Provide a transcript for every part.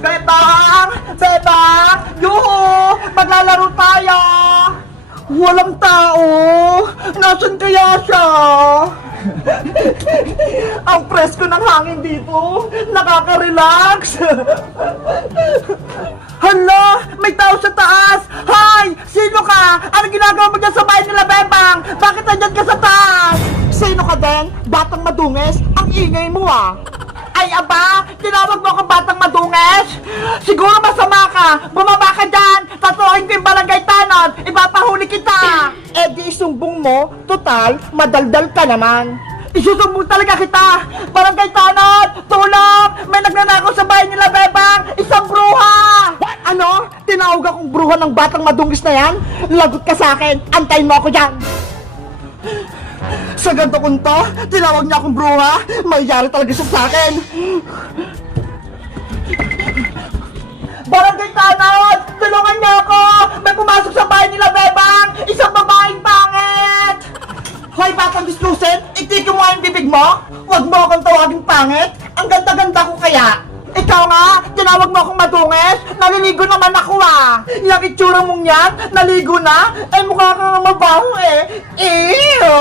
Bebang! Bebang! Yuhu! Maglalaro tayo! Walang tao! Nasaan kaya siya? Ang presko ng hangin dito! Nakaka-relax! Hala! May tao sa taas! Hoy! Sino ka? Ano ginagawa mo dyan sa bahay nila, Bebang? Bakit nandyan ka sa taas? Sino ka din? Batang madungis? Ang ingay mo ah! Ay aba! Tinawag mo akong batang madungis? Siguro masama ka! Bumaba ka dyan! Tatuhin ko yung barangay tanod! Ipapahuli kita! Eh di isumbong mo, total, madaldal ka naman! Isusumbong talaga kita! Barangay tanod! Tulong! May nagnanakaw sa bahay nila, Bebang! Isang bruha! Ano? Tinawag akong bruha ng batang madungis na yan? Lagot ka sa akin! Antayin mo ako dyan! Sa ganito kong to, tinawag niya akong bruha, mayayari talaga siya sa akin. Barangay tanod! Tulungan niyo ako! May pumasok sa bahay nila, Bebang! Isang babaeng pangit! Hoy, batang dislusin! Itigil mo yung bibig mo! Huwag mo akong tawaging pangit! Ang ganda-ganda ko kaya! Ikaw nga, tinawag mo akong madungis, naliligo naman ako ah! Yung itsura mong yan, naligo na, eh mukha ka nga mabaho eh! Ew!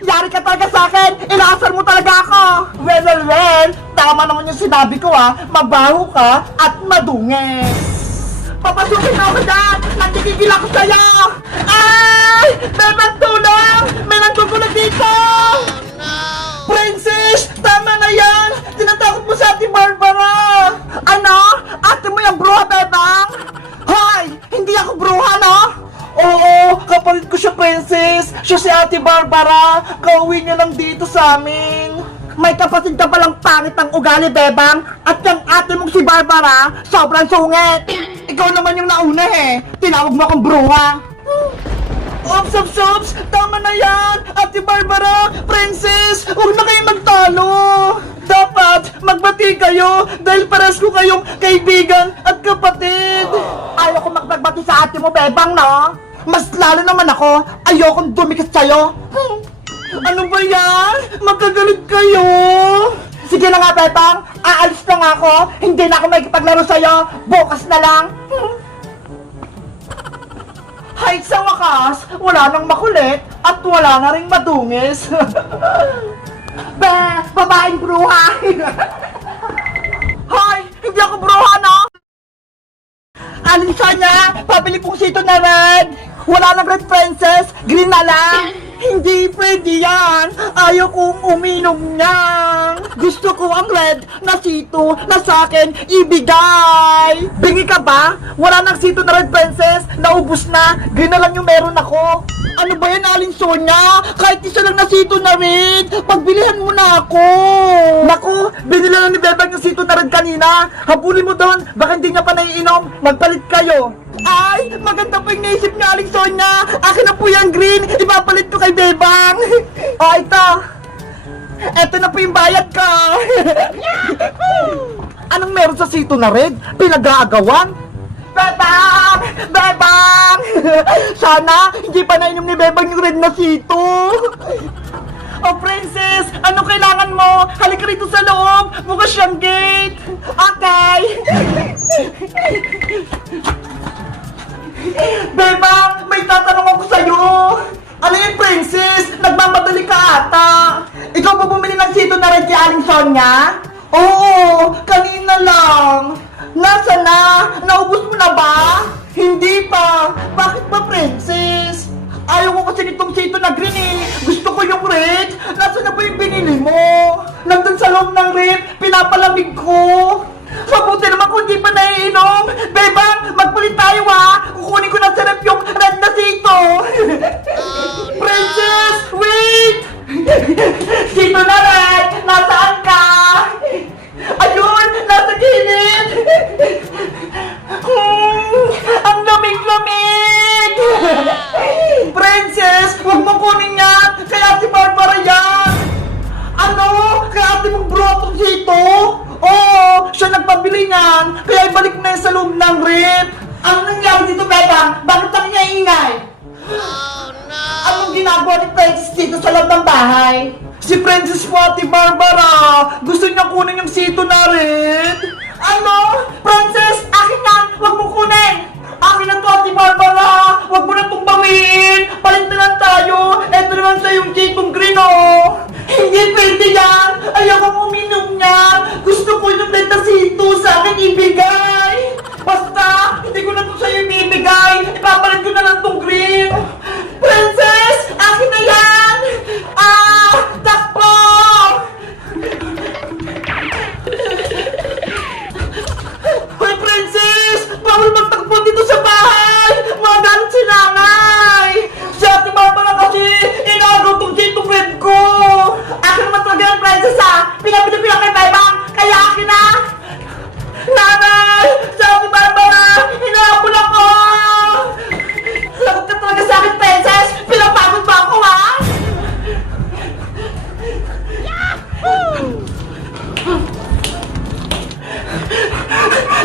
Yari ka talaga sa akin, inaasar mo talaga ako! Well, tama naman yung sinabi ko ah, mabaho ka at madungis! Papasukin na ako dyan! Nagkikigil ako sa'yo! Ay! Bebang tulong! May nanggugulo dito! Princess! Tama na yan! Tinatakot mo sa Ate Barbara! Ano? Ate mo yung bruha, Bebang? Hoy! Hindi ako bruha, no? Oo! Kapalit ko siya, Princess! Siya si Ate Barbara! Kauwi niya lang dito sa amin! May kapatid ka palang pangit ng ugali, Bebang! At yung ate mong si Barbara, sobrang sungit! Ikaw naman yung nauna eh! Tinawag mo akong bruha! Ops! Tama na yan! Ate Barbara! Princess! Huwag na kayo magtalo! Dapat magbati kayo dahil pares ko kayong kaibigan at kapatid! Ayaw ko magbati sa ate mo, Bebang, no? Mas lalo naman ako! Ayokong dumikit sa'yo! Ano ba yan? Magkagalit kayo! Sige na nga, Bebang! Aalis na nga ako! Hindi na ako makikipaglaro sa'yo! Bukas na lang! Hay, sa wakas, wala nang makulit at wala na ring madungis. Babaeng bruha! Hoy, hindi ako bruha, no? Alin siya niya? Pabili pong sito na red! Wala nang red, Princess! Green na lang! Hindi pwede yan! Ayaw kong uminom niyan! Gusto ko ang red na sito na sa akin ibigay! Bingi ka ba? Wala nang sito na red, Princess! Naubos na! Green na lang yung meron ako! Ano ba yan, Aling Sonia? Kahit isa lang na sito na red! Pagbilihan mo na ako! Naku! Binili lang ni Bebang yung sito na red kanina! Habulin mo doon! Baka hindi niya pa naiinom! Magpalit kayo! Ay! Maganda po yung naisip niya, Aling Sonia! Akin na po yung green! Ipapalit ko kay Bebang! O, ito! Eto na po yung bayad ko! Anong meron sa sito na red? Pinag-aagawan? Bebang! Bebang! Sana hindi pa nainom ni Bebang yung red na sito! Oh, Princess! Ano kailangan mo? Halika rito sa loob! Bukas siyang gate! Okay! Bebang! May tatanong ako sa'yo! Ano yun, Princess? Nagmamadali ka ata! Ikaw ba bumili ng sito na red kay Aling Sonia? Oo! Kanina lang! Nasaan na? Naubos mo na ba? Hindi pa! Bakit ba, Princess? Ayaw ko kasi nitong sito na green eh! Gusto ko yung red! Nasaan na ba yung binili mo? Nandun sa loob ng red, pinapalamig ko! Mabuti naman kung di pa naiinom! Bebang, magpalit tayo ha! Kukunin ko na sa rep yung red na sito! Princess, wait! Sito na red! Nasaan ka? Ayun! Nasa gilid! Ang lamig-lamig! Princess, huwag mo kunin yan! Kaya si Barbara yan! Ano? Kaya ate mong brotong sito? Oo! Siya nagpabili niyan! Kaya ibalik mo na yan sa loob ng rip! Ano nangyari dito, Bebang? Bakit ang ingay? Oh, no! Anong ginagawa ni Princess dito sa loob ng bahay? Si Princess po, Ate Barbara! Gusto niya kunin yung sito na red! Ano? Princess, akin yan! Huwag mo kunin! Akin na to, Ate Barbara! Huwag mo na itong bawiin! Palit na lang tayo! Ito naman sa yung chitong green, oh! Hindi pwede yan! Ayokong uminom niyan! Gusto ko yung detasito sa akin ibigay! Basta, hindi ko na ito sa'yo ibibigay! Ipapalit ko na lang itong green! Princess! Akin na yan! Takbo! Hoy, Princess! Bawal magtakbo dito sa bahay! Magalit si nanay! Si Ate Barbara kasi inagaw tong chitong red ko! Akin naman talaga yung Princess, Pinapili ko lang kay Bebang! Kaya akin na! Nanay! Si Ate Barbara! Inaabol ako! Lagot ka talaga sa akin, Princess! Pinapagod ba ako, ha?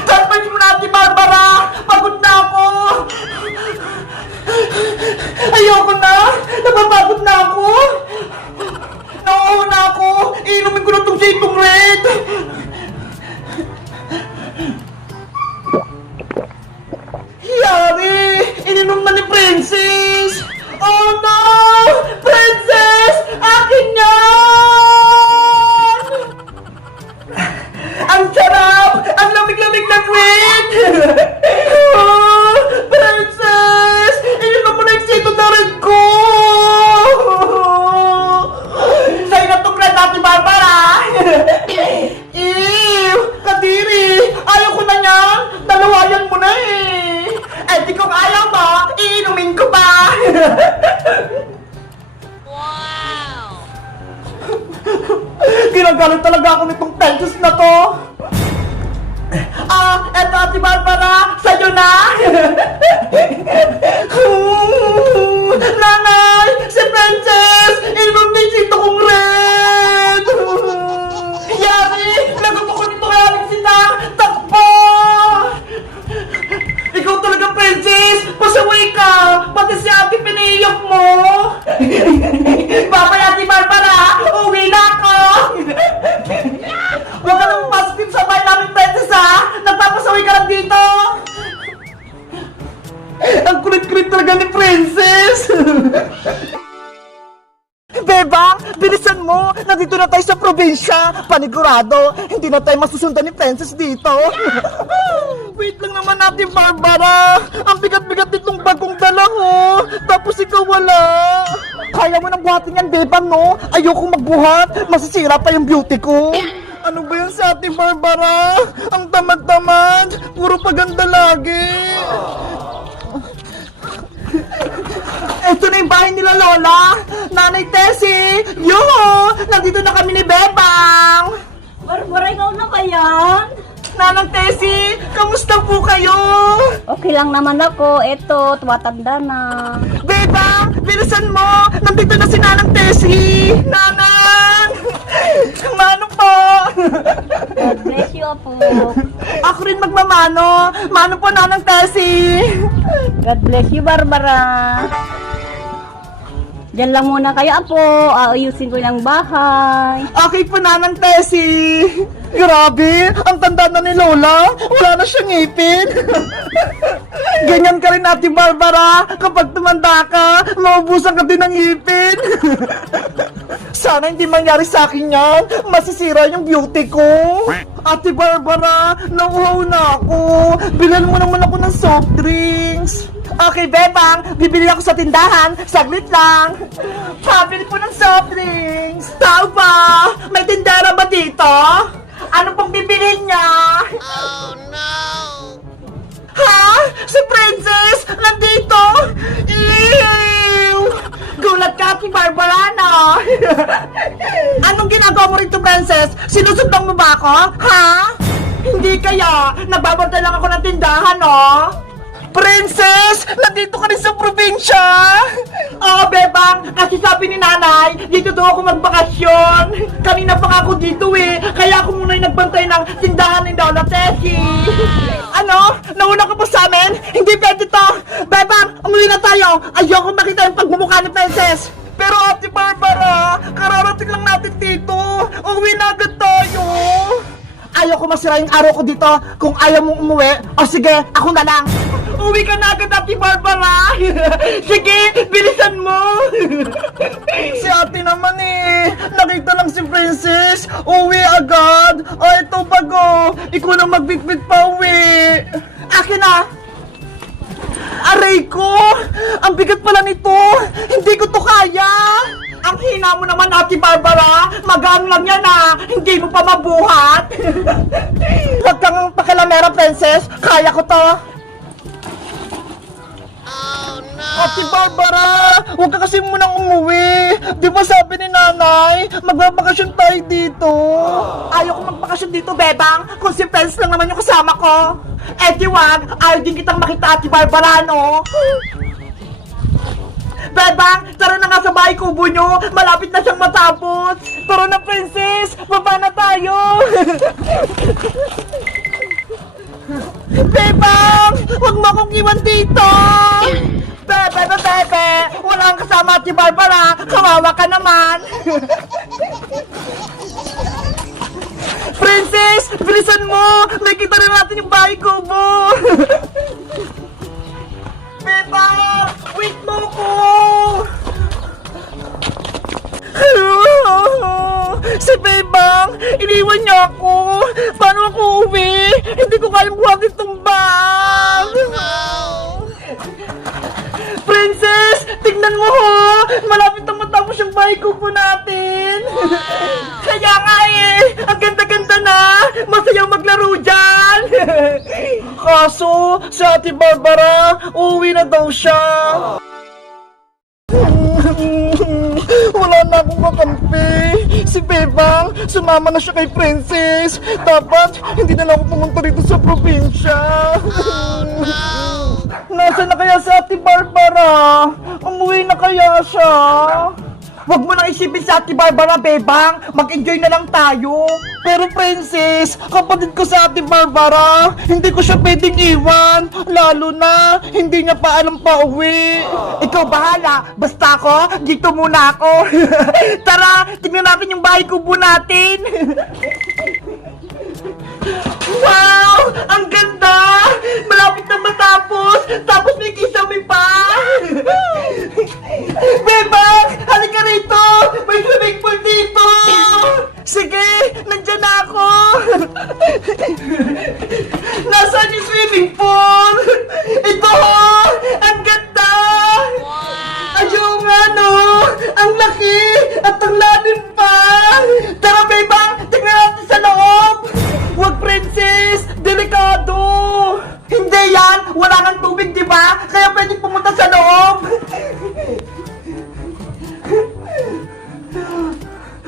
Tagpin mo na, Ate Barbara! Pagod na ako! Ayoko na! Napapagod na ako! Nauuho na ako! Iinumin ko na itong chitong red! Yari! Ininom na ni Princess! Oh no! Princess! Akin yan! Ang sarap! Ang lamig-lamig ng red! Oh, Princess! Ininom mo na yung sito na red ko! Sa'yo na itong red, Ate Barbara! Ew! Kadiri! Ayaw ko na yan! Dalawayan mo na eh! Eh di kung ayaw mo, iinumin ko pa! Wow! Ginagalit talaga ako nitong Princess na to! Eto, Ate Barbara! Sa'yo na! Nanay! Si Princess! Inom din sito kong red! Yari! Lagot ako nito kaya nagsita! Takbo! Ikaw talaga, Princess! Pasaway ka! Pati si Ate pinaiyak mo! Babay, Ate Barbara! Uwi na ako! Huwag ka nang pumasok dito sa bahay namin, Princess, ha? Nagpapasaway ka lang dito! Ang kulit-kulit talaga ni Princess! Bebang, bilisan mo! Nandito na tayo sa probinsya! Panigurado, hindi na tayo masusundan ni Princess dito! Wait lang naman natin, Barbara! Ang bigat-bigat nitong bagong dala ko! Tapos ikaw wala! Kaya mo nang buhatin yan, Bebang, no? Ayoko magbuhat! Masisira pa yung beauty ko! Ano ba yan sa ating Barbara? Ang tamad-tamad! Puro paganda lagi! Ito na yung bahay nila, Lola! Nanay Tessie! Yoo! Nandito na kami ni Bebang! Barbara, ikaw na ba yan? Nanang Tessie! Kamusta po kayo? Okay lang naman ako. Eto, tumatanda na. Bebang! Bilisan mo! Nandito na si Nanang Tessie! Nanang! Mano po! God bless you, Apo. Ako rin magmamano! Mano po, Nanang Tessie! God bless you, Barbara. Diyan lang muna kayo, Apo. Aayusin ko yung bahay. Okay po, Nanang Tessie! Grabe! Ang tanda na ni Lola! Wala na siyang ngipin! Ganyan ka rin, Ate Barbara! Kapag tumanda ka, maubusan ka din ng ngipin! Sana hindi mangyari sa akin yan! Masisira yung beauty ko! Ate Barbara, nauhaw na ako! Bilan mo naman ako ng soft drinks! Okay, Bebang, bibili ako sa tindahan. Saglit lang. Pabili po ng soft drinks. Tao ba? May tindera ba dito? Ano pong bibili niya? Oh, no! Ha? Si Princess? Nandito? Ew! Gulat ka, Ate Barbara, no? Anong ginagawa mo rito, Princess? Sinusundan mo ba ako? Ha? Hindi kaya. Nagbabantay lang ako ng tindahan, no? Princess! Nandito ka rin sa probinsya! Oo, Bebang! Kasi sabi ni nanay, dito daw ako magbakasyon! Kanina pa nga ako dito eh! Kaya ako muna yung nagbantay ng tindahan ni Lola Tessie! Ano? Nauna ka pa sa amin? Hindi pwede to! Bebang! Umuwi na tayo! Ayoko makita yung pagmumukha ni Princess! Pero Ate Barbara, kararating lang natin dito! Uwi na agad tayo! Ayaw ko masira yung araw ko dito. Kung ayaw mong umuwi, o sige, ako na lang. Uwi ka na agad, Ate Barbara. Sige, bilisan mo. Si ate naman eh. Nakita lang si Princess. Uwi agad. O, ito bago. Ikaw na magbitbit pa uwi. Akin na. Aray ko! Ang bigat pala nito! Hindi ko to kaya! Ang hina mo naman, Ate Barbara! Magaan lang yan ah! Hindi mo pa mabuhat! Huwag kang pakilamera, Princess! Kaya ko to! Ate Barbara! Huwag ka kasi munang umuwi! Di ba sabi ni nanay, magbabakasyon tayo dito? Ayaw ko magbakasyon dito, Bebang! Kung si Prince lang naman yung kasama ko! Eh di wag! Ayaw din kitang makita, Ate Barbara, no? Bebang! Tara na nga sa bahay kubo nyo! Malapit na siyang matapos! Tara na, Princess! Baba na tayo! Bebang! Huwag mo akong iwan dito! Bebe! Wala kang kasama, Ate Barbara! Kawawa ka naman! Princess! Bilisan mo! Nakita na natin yung bahay kubo! Bebang! Wait mo ko! Si Bebang! Iniwan niya ako! Paano ako uwi? Hindi ko kayang buhatin itong bag! Princess! Tignan mo ho! Malapit na matapos yung bahay kubo natin! Kaya nga eh! Ang ganda-ganda na! Masaya maglaro dyan! Kaso, si Ate Barbara, uwi na daw siya! Wala na akong kakampi! Si Bebang, sumama na siya kay Princess! Dapat, hindi na lang ako pumunta dito sa probinsya! Nasaan na kaya si Ate Barbara? Umuwi na kaya siya? Huwag mo nang isipin sa Ate Barbara, Bebang. Mag-enjoy na lang tayo. Pero Princess, kapatid ko sa Ate Barbara, hindi ko siya pwedeng iwan. Lalo na, hindi niya pa alam pa uwi. Ikaw bahala. Basta ako, dito muna ako. Tara, tingnan natin yung bahay kubo natin. Wow! Ang ganda! Malapit na matapos! Tapos may kisame pa! Bebang! Halika rito! May swimming pool dito! Sige! Nandyan na ako! Nasaan yung swimming pool? Ito! Ang ganda! Ayun nga no! Ang laki! At ang lalim pa! Tara Bebang! Tingnan natin sa loob! Huwag, Princess! Delikado! Hindi yan! Wala nang tubig, di ba? Kaya pwedeng pumunta sa loob!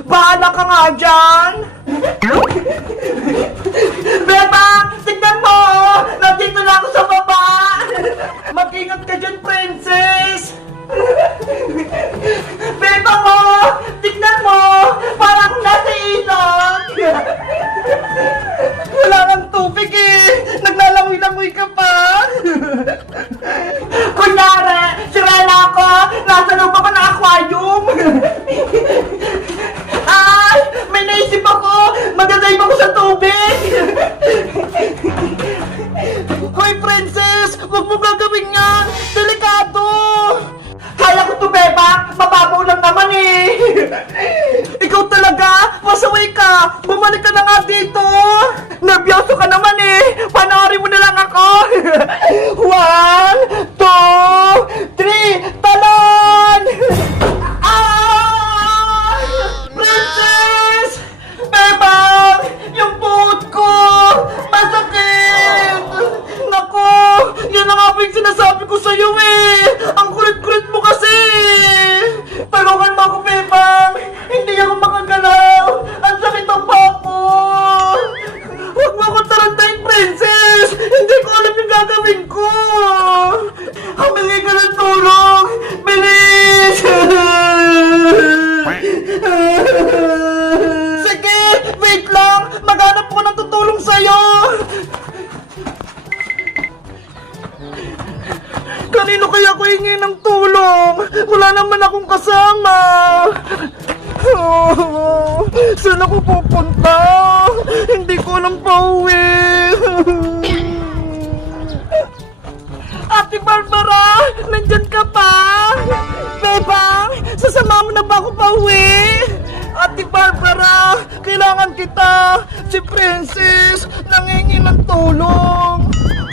Bahala ka nga dyan! Bebang! Tignan mo! Nandito na ako sa baba! Mag-ingat ka dyan, Princess! Bebang mo! Tignan mo! Parang nasa ilog! Wala kang tubig eh! Naglalangoy-langoy ka pa! Kunyari, sirena ako! Nasa loob ako ng aquarium! Ay! May naisip ako! Magdadive ako sa tubig! Hoy, Princess! Huwag mo gagawin yan! Delikado! Kaya ko to, Bebang! Mababaw lang naman eh! Ikaw talaga! Masaway ka! Bumalik ka na nga dito! Nervyoso ka naman eh! Panoorin mo na lang ako! 1, 2, 3, talon! Ah! Princess! Bebang! Yung buhod ko! Masakit! Naku! Yan ang nga po yung sinasabi ko sa'yo eh! Ang kulit-kulit mo kasi! Tulungan mo ako, Bebang! Hindi ako makagalaw! Ang sakit ang paa ko! Huwag mo ako tarantayin, Princess! Hindi ko alam yung gagawin ko! Humingi ka ng tulong! Bilis! Sige! Wait lang! Maghanap ko ng tutulong sa'yo! Kanino kaya ko hingi ng tulong? Wala naman akong kasama! Saan ako pupunta? Hindi ko alam pa uwi. Ate Barbara, nandyan ka pa? Bebang, sasama mo na ba ako pa uwi? Ate Barbara, kailangan kita. Si Princess, nangingi ng tulong.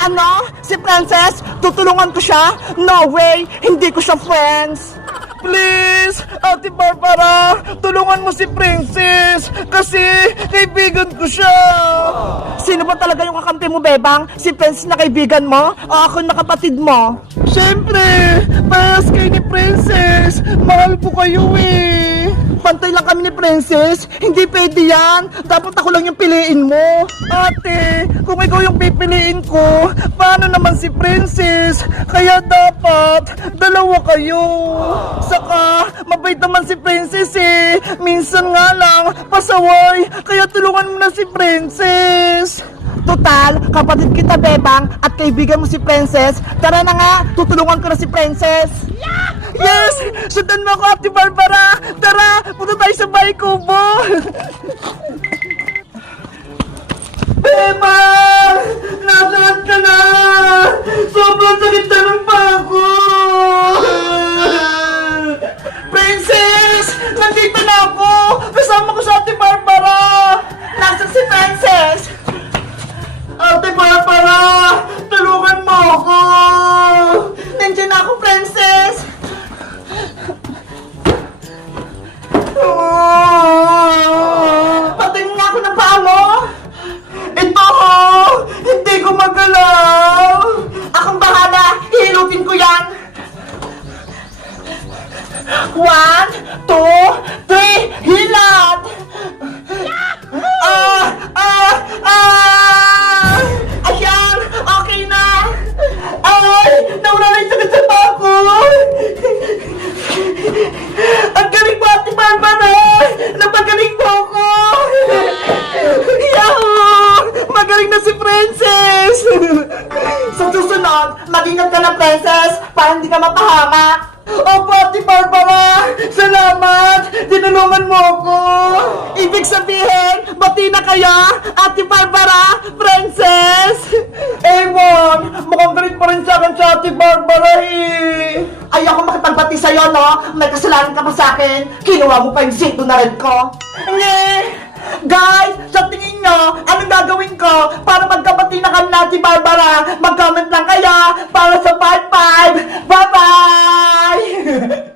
Ano? Si Princess? Tutulungan ko siya? No way! Hindi ko siya friends! Please, Ate Barbara, tulungan mo si Princess kasi kaibigan ko siya. Sino ba talaga yung kakampi mo, Bebang? Si Princess na kaibigan mo o ako na kapatid mo? Siyempre, parehas kayo ni Princess. Mahal ko kayo eh. Pantay lang kami ni Princess. Hindi pwede yan. Dapat ako lang yung piliin mo. Ate, kung ikaw yung pipiliin ko, paano naman si Princess? Kaya dapat, dalawa kayo. Saka, mabait naman si Princess eh. Minsan nga lang, pasaway. Kaya tulungan mo na si Princess. Total, kapatid kita, Bebang, at kaibigan mo si Princess. Tara na nga, tutulungan ko na si Princess. Yes! Sundan mo ako, Ate Barbara! Tara, punta tayo sa bahay kubo! Bebang! Nasaan ka na? Sobrang sakit na ng pako! Princess! Nandito na ako! Kasama ko sa Ate Barbara! Nasaan si Princess? Ate Barbara! Tulungan mo ako! Nandiyan na ako, Princess! Patingin nga ako ng paa mo! Ito! Hindi ko magalaw! Akong bahala! Hihilutin ko yan! 1, 2, 3, hilat! Ayan! Okay na! Ay! Nawala na yung sakit sa paa ko! Ang galing mo, Ate Barbara! Napagaling mo ako! Yahoo! Magaling na si Princess! Sa susunod, mag-ingat ka na, Princess, para hindi ka mapahamak! Opo, Ate Barbara! Salamat! Tinulungan mo ako! Ibig sabihin, bati na kaya, Ate Barbara, Princess! Ewan, mukhang galit pa rin sa akin sa Ate Barbara eh! Ayoko makipagbati sa'yo, no? May kasalanan ka pa sa akin. Kinuha mo pa yung sito na red ko. Nye! Guys, sa tingin nyo, anong gagawin ko para magkabati na kami na Ate Barbara? Mag-comment lang kaya para sa part 5. Bye-bye!